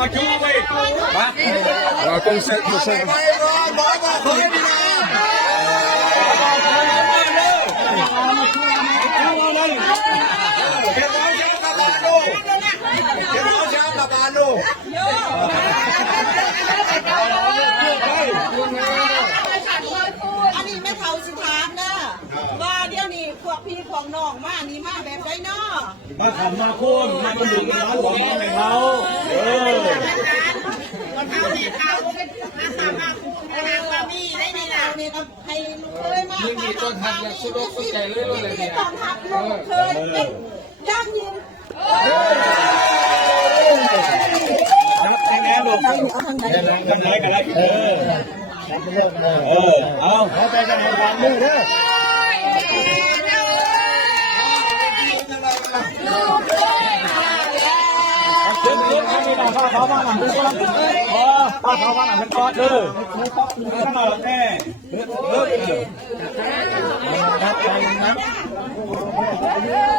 มาชูไปมาคงเสร็จเสร็จอันนี้ไม่เท่าสุภาพนะว่าเดี๋ยวนี้พวกพี่ของน้องมานี่มาแบบไรเนาะมาขำมาคุ้มมาดึงร้านของน้องในเขามันเอาเนี่ยเขามามีได้ไหมล่ะเนี่ยก็ให้ลูกเลยมามีต้นทักสุดอกสุดใจเลยมีต้นทักลูกเคยย่างยิงยังไงลูกทำไรกันไรเอาไปกันในวันนี้เด้อเดินให้มีหน้าเขาบ้านหลังนี้ก็ป้าเขาบ้านหลังนั้นก็เด้อข้างนอกแน่เด้อ